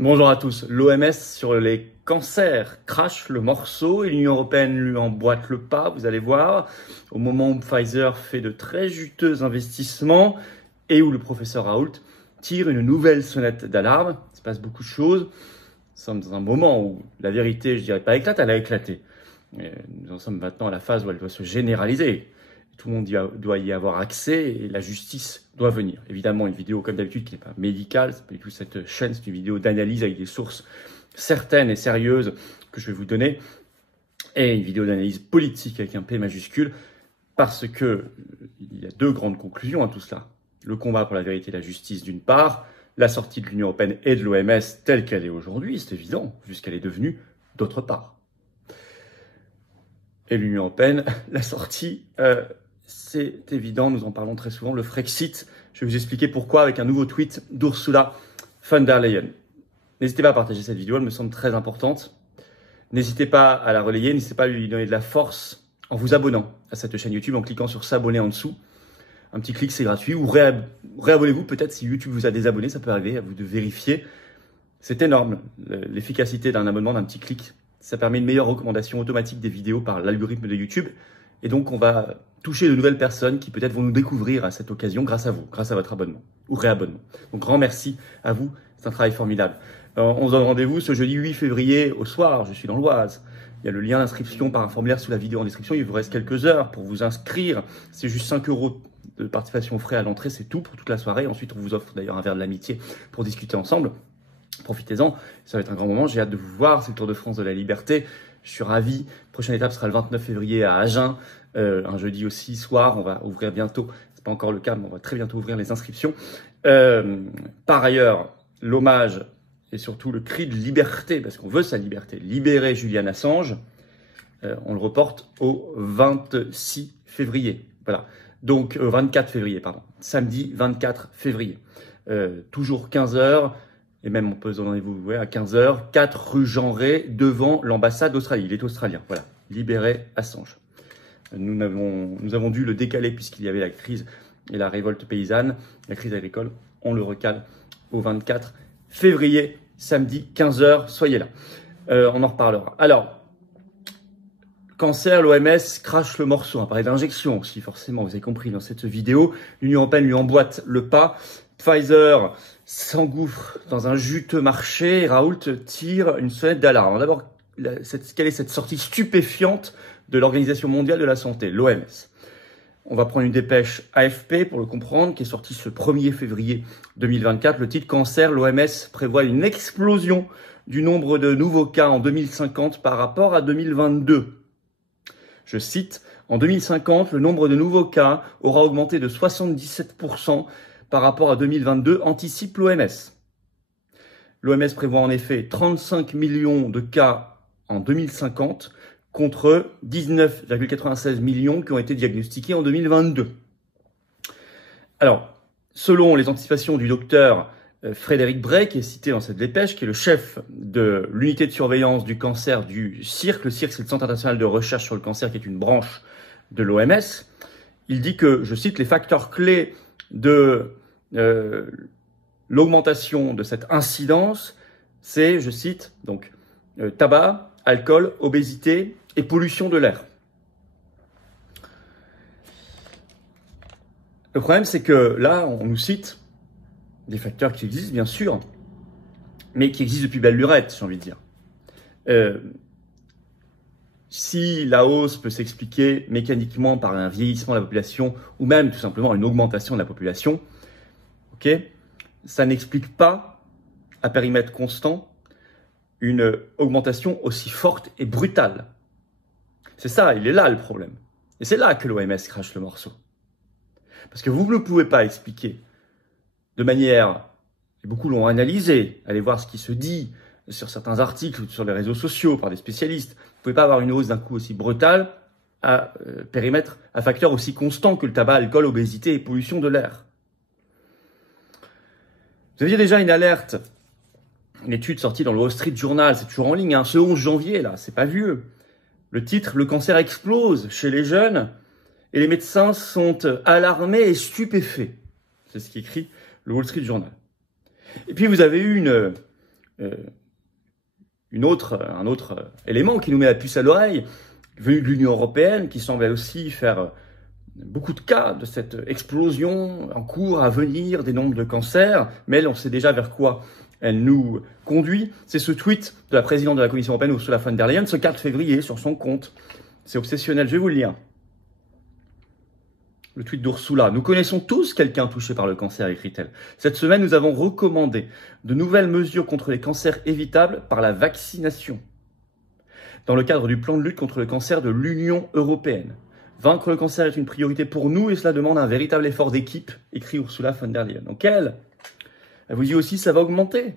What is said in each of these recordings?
Bonjour à tous. L'OMS sur les cancers crache le morceau et l'Union européenne lui emboîte le pas, vous allez voir, au moment où Pfizer fait de très juteux investissements et où le professeur Raoult tire une nouvelle sonnette d'alarme. Il se passe beaucoup de choses. Nous sommes dans un moment où la vérité, je dirais pas éclate, elle a éclaté. Nous en sommes maintenant à la phase où elle doit se généraliser. Tout le monde doit y avoir accès et la justice doit venir. Évidemment, une vidéo comme d'habitude qui n'est pas médicale, c'est pas du tout cette chaîne, c'est une vidéo d'analyse avec des sources certaines et sérieuses que je vais vous donner, et une vidéo d'analyse politique avec un P majuscule, parce que il y a deux grandes conclusions à tout cela. Le combat pour la vérité et la justice d'une part, la sortie de l'Union européenne et de l'OMS telle qu'elle est aujourd'hui, c'est évident, vu ce qu'elle est devenue, d'autre part. Et l'Union européenne, la sortie, c'est évident, nous en parlons très souvent, le Frexit. Je vais vous expliquer pourquoi avec un nouveau tweet d'Ursula von der Leyen. N'hésitez pas à partager cette vidéo, elle me semble très importante. N'hésitez pas à la relayer, n'hésitez pas à lui donner de la force en vous abonnant à cette chaîne YouTube, en cliquant sur s'abonner en dessous. Un petit clic, c'est gratuit. Ou réabonnez-vous peut-être si YouTube vous a désabonné, ça peut arriver, à vous de vérifier. C'est énorme, l'efficacité d'un abonnement, d'un petit clic. Ça permet une meilleure recommandation automatique des vidéos par l'algorithme de YouTube. Et donc, on va toucher de nouvelles personnes qui peut-être vont nous découvrir à cette occasion grâce à vous, grâce à votre abonnement ou réabonnement. Donc, grand merci à vous. C'est un travail formidable. On se donne rendez-vous ce jeudi 8 février au soir. Je suis dans l'Oise. Il y a le lien d'inscription par un formulaire sous la vidéo en description. Il vous reste quelques heures pour vous inscrire. C'est juste 5 € de participation aux frais à l'entrée. C'est tout pour toute la soirée. Ensuite, on vous offre d'ailleurs un verre de l'amitié pour discuter ensemble. Profitez-en, ça va être un grand moment, j'ai hâte de vous voir, c'est le Tour de France de la Liberté, je suis ravi. Prochaine étape sera le 29 février à Agen, un jeudi aussi soir, on va ouvrir bientôt, c'est pas encore le cas, mais on va très bientôt ouvrir les inscriptions. Par ailleurs, l'hommage et surtout le cri de liberté, parce qu'on veut sa liberté, libérer Julian Assange, on le reporte au 26 février, voilà. Donc 24 février, pardon, samedi 24 février, toujours 15 h. Et même on peut se donner rendez-vous à 15 h, 4 rue Jean Rey, devant l'ambassade d'Australie. Il est australien, voilà. Libérer Assange. Nous avons dû le décaler puisqu'il y avait la crise et la révolte paysanne, la crise agricole. On le recale au 24 février, samedi, 15 h. Soyez là. On en reparlera. Alors, cancer, l'OMS crache le morceau. On va parler d'injection aussi, forcément. Vous avez compris dans cette vidéo. L'Union européenne lui emboîte le pas. Pfizer s'engouffre dans un juteux marché. Raoult tire une sonnette d'alarme. D'abord, quelle est cette sortie stupéfiante de l'Organisation mondiale de la santé, l'OMS? On va prendre une dépêche AFP pour le comprendre, qui est sortie ce 1er février 2024. Le titre cancer, l'OMS prévoit une explosion du nombre de nouveaux cas en 2050 par rapport à 2022. Je cite, en 2050, le nombre de nouveaux cas aura augmenté de 77% par rapport à 2022, anticipe l'OMS. L'OMS prévoit en effet 35 millions de cas en 2050 contre 19,96 millions qui ont été diagnostiqués en 2022. Alors, selon les anticipations du docteur Frédéric Bray, qui est cité dans cette dépêche, qui est le chef de l'unité de surveillance du cancer du CIRC. Le CIRC, c'est le Centre international de recherche sur le cancer, qui est une branche de l'OMS. Il dit que, je cite, les facteurs clés de l'augmentation de cette incidence, c'est, je cite, donc tabac, alcool, obésité et pollution de l'air. Le problème, c'est que là, on nous cite des facteurs qui existent, bien sûr, mais qui existent depuis belle lurette, j'ai envie de dire. Si la hausse peut s'expliquer mécaniquement par un vieillissement de la population ou même tout simplement une augmentation de la population, ok, ça n'explique pas, à périmètre constant, une augmentation aussi forte et brutale. C'est ça, il est là le problème. Et c'est là que l'OMS crache le morceau. Parce que vous ne pouvez pas expliquer de manière, et beaucoup l'ont analysé, allez voir ce qui se dit sur certains articles ou sur les réseaux sociaux par des spécialistes, vous ne pouvez pas avoir une hausse d'un coup aussi brutale à périmètre, à facteur aussi constant que le tabac, l'alcool, l'obésité et pollution de l'air. Vous aviez déjà une alerte, une étude sortie dans le Wall Street Journal, c'est toujours en ligne, ce 11 janvier, là, c'est pas vieux. Le titre, le cancer explose chez les jeunes et les médecins sont alarmés et stupéfaits. C'est ce qu'écrit le Wall Street Journal. Et puis vous avez eu un autre élément qui nous met la puce à l'oreille, venu de l'Union européenne, qui semble aussi faire beaucoup de cas de cette explosion en cours à venir des nombres de cancers, mais elle, on sait déjà vers quoi elle nous conduit. C'est ce tweet de la présidente de la Commission européenne, Ursula von der Leyen, ce 4 février sur son compte. C'est obsessionnel, je vais vous le lire. Le tweet d'Ursula. Nous connaissons tous quelqu'un touché par le cancer, écrit-elle. Cette semaine, nous avons recommandé de nouvelles mesures contre les cancers évitables par la vaccination, dans le cadre du plan de lutte contre le cancer de l'Union européenne. Vaincre le cancer est une priorité pour nous et cela demande un véritable effort d'équipe, écrit Ursula von der Leyen. Donc elle vous dit aussi ça va augmenter.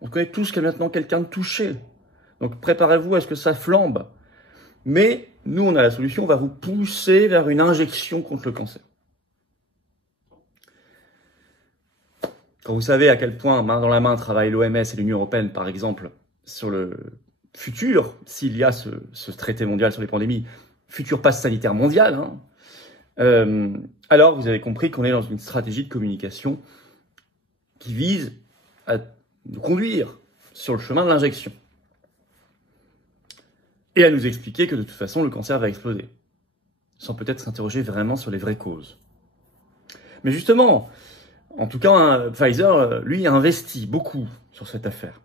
On connaît tous qu'il y a maintenant quelqu'un de touché. Donc préparez-vous à ce que ça flambe. Mais nous, on a la solution, on va vous pousser vers une injection contre le cancer. Quand vous savez à quel point, main dans la main, travaillent l'OMS et l'Union européenne, par exemple, sur le futur, s'il y a ce traité mondial sur les pandémies, futur passe sanitaire mondial, alors vous avez compris qu'on est dans une stratégie de communication qui vise à nous conduire sur le chemin de l'injection. Et à nous expliquer que de toute façon, le cancer va exploser, sans peut-être s'interroger vraiment sur les vraies causes. Mais justement, en tout cas, Pfizer, lui, a investi beaucoup sur cette affaire.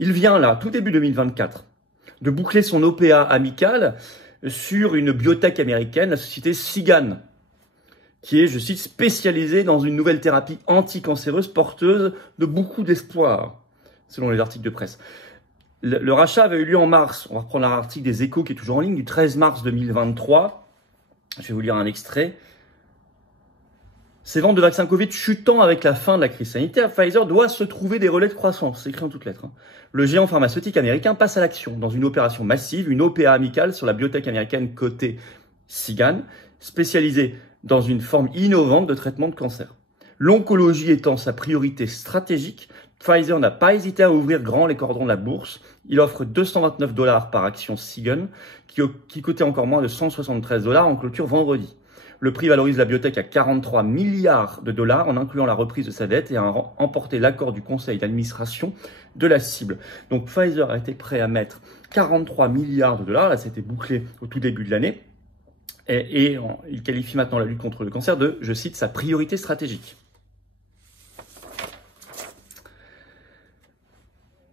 Il vient là, tout début 2024, de boucler son OPA amical sur une biotech américaine, la société Seagen, qui est, je cite, spécialisée dans une nouvelle thérapie anticancéreuse porteuse de beaucoup d'espoir, selon les articles de presse. Le rachat avait eu lieu en mars. On va reprendre l'article des Échos qui est toujours en ligne, du 13 mars 2023. Je vais vous lire un extrait. Ces ventes de vaccins Covid chutant avec la fin de la crise sanitaire, Pfizer doit se trouver des relais de croissance. C'est écrit en toutes lettres. Le géant pharmaceutique américain passe à l'action dans une opération massive, une OPA amicale sur la biotech américaine cotée Seagen, spécialisée dans une forme innovante de traitement de cancer. L'oncologie étant sa priorité stratégique, Pfizer n'a pas hésité à ouvrir grand les cordons de la bourse. Il offre $229 par action Seagen, qui cotait encore moins de $173 en clôture vendredi. Le prix valorise la biotech à 43 milliards de dollars en incluant la reprise de sa dette et a emporté l'accord du conseil d'administration de la cible. Donc Pfizer a été prêt à mettre 43 milliards de dollars, là c'était bouclé au tout début de l'année, et il qualifie maintenant la lutte contre le cancer de, je cite, sa priorité stratégique.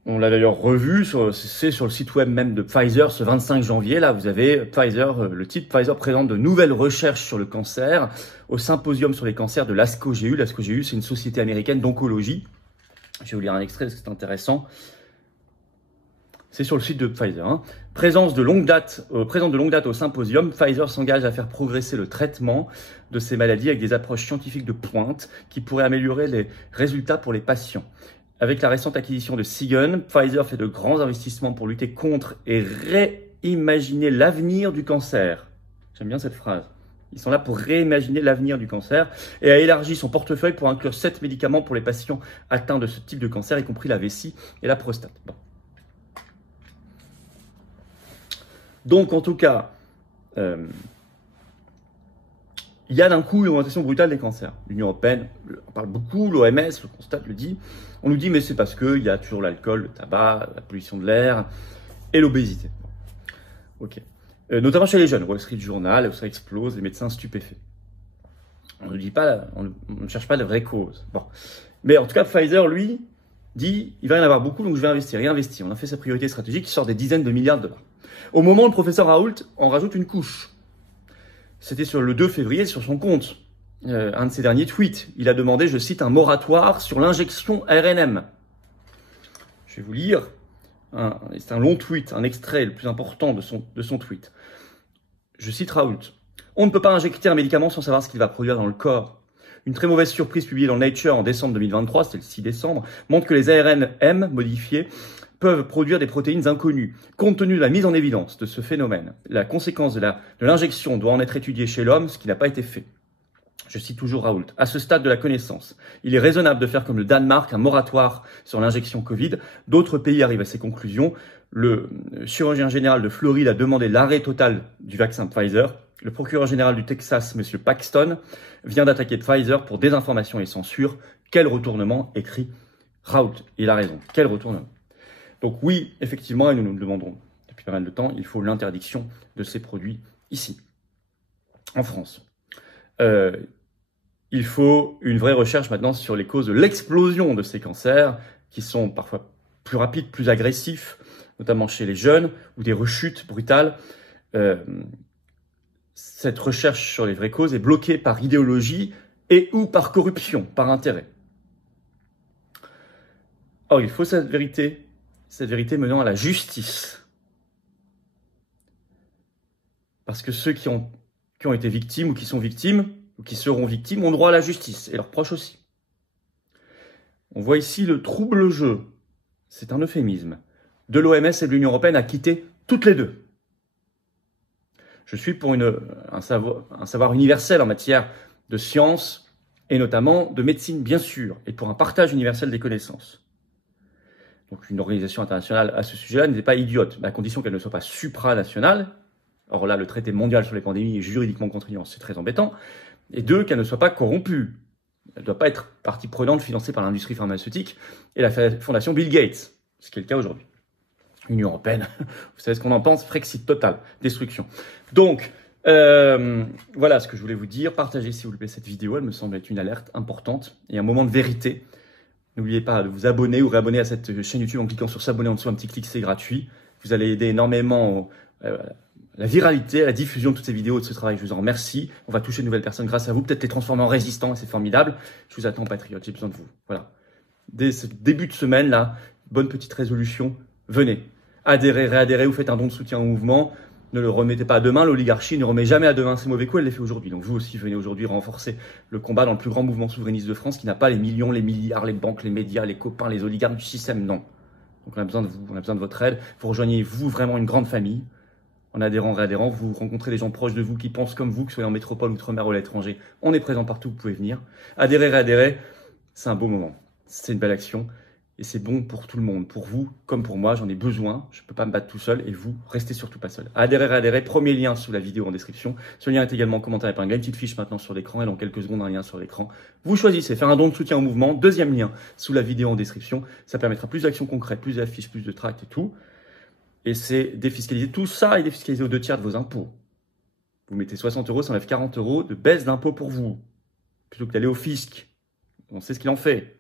On l'a d'ailleurs revu, c'est sur le site web même de Pfizer ce 25 janvier. Là, vous avez Pfizer, le titre Pfizer présente de nouvelles recherches sur le cancer au symposium sur les cancers de l'ASCO-GU. L'ASCO-GU, c'est une société américaine d'oncologie. Je vais vous lire un extrait parce que c'est intéressant. C'est sur le site de Pfizer. Présente de longue date au symposium, Pfizer s'engage à faire progresser le traitement de ces maladies avec des approches scientifiques de pointe qui pourraient améliorer les résultats pour les patients. Avec la récente acquisition de Seagen, Pfizer fait de grands investissements pour lutter contre et réimaginer l'avenir du cancer. J'aime bien cette phrase. Ils sont là pour réimaginer l'avenir du cancer et a élargi son portefeuille pour inclure 7 médicaments pour les patients atteints de ce type de cancer, y compris la vessie et la prostate. Bon. Donc, en tout cas, il y a d'un coup une augmentation brutale des cancers. L'Union européenne en parle beaucoup, l'OMS le constate, le dit. On nous dit, mais c'est parce qu'il y a toujours l'alcool, le tabac, la pollution de l'air et l'obésité. Ok. Notamment chez les jeunes. Wall Street Journal, ça explose, les médecins stupéfaits. On ne dit pas, on ne cherche pas de vraies causes. Bon. Mais en tout cas, Pfizer, lui, dit, il va y en avoir beaucoup, donc je vais investir. Et investir. On a fait sa priorité stratégique qui sort des dizaines de milliards de dollars. Au moment, le professeur Raoult en rajoute une couche. C'était sur le 2 février, sur son compte, un de ses derniers tweets. Il a demandé, je cite, un moratoire sur l'injection RNM. Je vais vous lire, c'est un long tweet, un extrait le plus important de son tweet. Je cite Raoult. On ne peut pas injecter un médicament sans savoir ce qu'il va produire dans le corps. Une très mauvaise surprise publiée dans Nature en décembre 2023, c'était le 6 décembre, montre que les ARNM modifiés peuvent produire des protéines inconnues. Compte tenu de la mise en évidence de ce phénomène, la conséquence de l'injection doit en être étudiée chez l'homme, ce qui n'a pas été fait. Je cite toujours Raoult. À ce stade de la connaissance, il est raisonnable de faire comme le Danemark, un moratoire sur l'injection Covid. D'autres pays arrivent à ces conclusions. Le chirurgien général de Floride a demandé l'arrêt total du vaccin Pfizer. Le procureur général du Texas, M. Paxton, vient d'attaquer Pfizer pour désinformation et censure. Quel retournement, écrit Raoult. Il a raison. Quel retournement. Donc oui, effectivement, et nous nous le demandons depuis pas mal de temps, il faut l'interdiction de ces produits ici, en France. Il faut une vraie recherche maintenant sur les causes de l'explosion de ces cancers, qui sont parfois plus rapides, plus agressifs, notamment chez les jeunes, ou des rechutes brutales. Cette recherche sur les vraies causes est bloquée par idéologie et ou par corruption, par intérêt. Or, il faut cette vérité menant à la justice. Parce que ceux qui ont été victimes ou qui sont victimes, ou qui seront victimes, ont droit à la justice, et leurs proches aussi. On voit ici le trouble jeu, c'est un euphémisme, de l'OMS et de l'Union européenne à quitter toutes les deux. Je suis pour un savoir universel en matière de sciences, et notamment de médecine, bien sûr, et pour un partage universel des connaissances. Donc une organisation internationale à ce sujet-là n'était pas idiote, à condition qu'elle ne soit pas supranationale. Or là, le traité mondial sur les pandémies est juridiquement contraignant, c'est très embêtant. Et deux, qu'elle ne soit pas corrompue. Elle ne doit pas être partie prenante financée par l'industrie pharmaceutique et la fondation Bill Gates, ce qui est le cas aujourd'hui. L'Union européenne, vous savez ce qu'on en pense, Frexit total, destruction. Donc, voilà ce que je voulais vous dire. Partagez s'il vous plaît cette vidéo, elle me semble être une alerte importante et un moment de vérité. N'oubliez pas de vous abonner ou réabonner à cette chaîne YouTube en cliquant sur s'abonner en dessous, un petit clic, c'est gratuit. Vous allez aider énormément la viralité, à la diffusion de toutes ces vidéos, de ce travail. Je vous en remercie. On va toucher de nouvelles personnes grâce à vous, peut-être les transformer en résistants, et c'est formidable. Je vous attends, patriotes, j'ai besoin de vous. Voilà. Dès ce début de semaine, là, bonne petite résolution, venez. Adhérez, réadhérez, vous faites un don de soutien au mouvement. Ne le remettez pas à demain, l'oligarchie ne remet jamais à demain ses mauvais coups, elle les fait aujourd'hui. Donc vous aussi, venez aujourd'hui renforcer le combat dans le plus grand mouvement souverainiste de France qui n'a pas les millions, les milliards, les banques, les médias, les copains, les oligarques du système, non. Donc on a besoin de vous, on a besoin de votre aide. Vous rejoignez, vous, vraiment une grande famille. En adhérant, réadhérant, vous rencontrez des gens proches de vous qui pensent comme vous, que ce soit en métropole, outre-mer ou à l'étranger. On est présent partout, vous pouvez venir. Adhérez, réadhérez, c'est un beau moment. C'est une belle action. Et c'est bon pour tout le monde, pour vous comme pour moi, j'en ai besoin, je ne peux pas me battre tout seul et vous, restez surtout pas seul. Adhérez, réadhérez, premier lien sous la vidéo en description. Ce lien est également en commentaire épinglé, une petite fiche maintenant sur l'écran et dans quelques secondes un lien sur l'écran. Vous choisissez, faire un don de soutien au mouvement, deuxième lien sous la vidéo en description. Ça permettra plus d'actions concrètes, plus d'affiches, plus de tracts et tout. Et c'est défiscaliser, tout ça est défiscalisé aux 2/3 de vos impôts. Vous mettez 60 €, ça enlève 40 € de baisse d'impôts pour vous. Plutôt que d'aller au fisc. On sait ce qu'il en fait.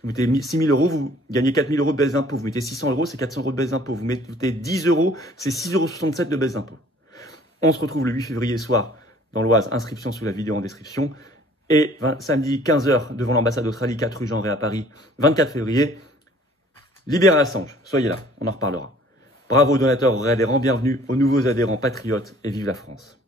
Vous mettez 6 000 €, vous gagnez 4 000 € de baisse d'impôt. Vous mettez 600 €, c'est 400 € de baisse d'impôt. Vous mettez 10 €, c'est 6,67 € de baisse d'impôt. On se retrouve le 8 février soir dans l'Oise, inscription sous la vidéo en description. Et samedi 15 h devant l'ambassade d'Australie, 4 rue Jean Ré à Paris, 24 février, libérez Assange. Soyez là, on en reparlera. Bravo aux donateurs, aux réadhérents, bienvenue aux nouveaux adhérents patriotes et vive la France.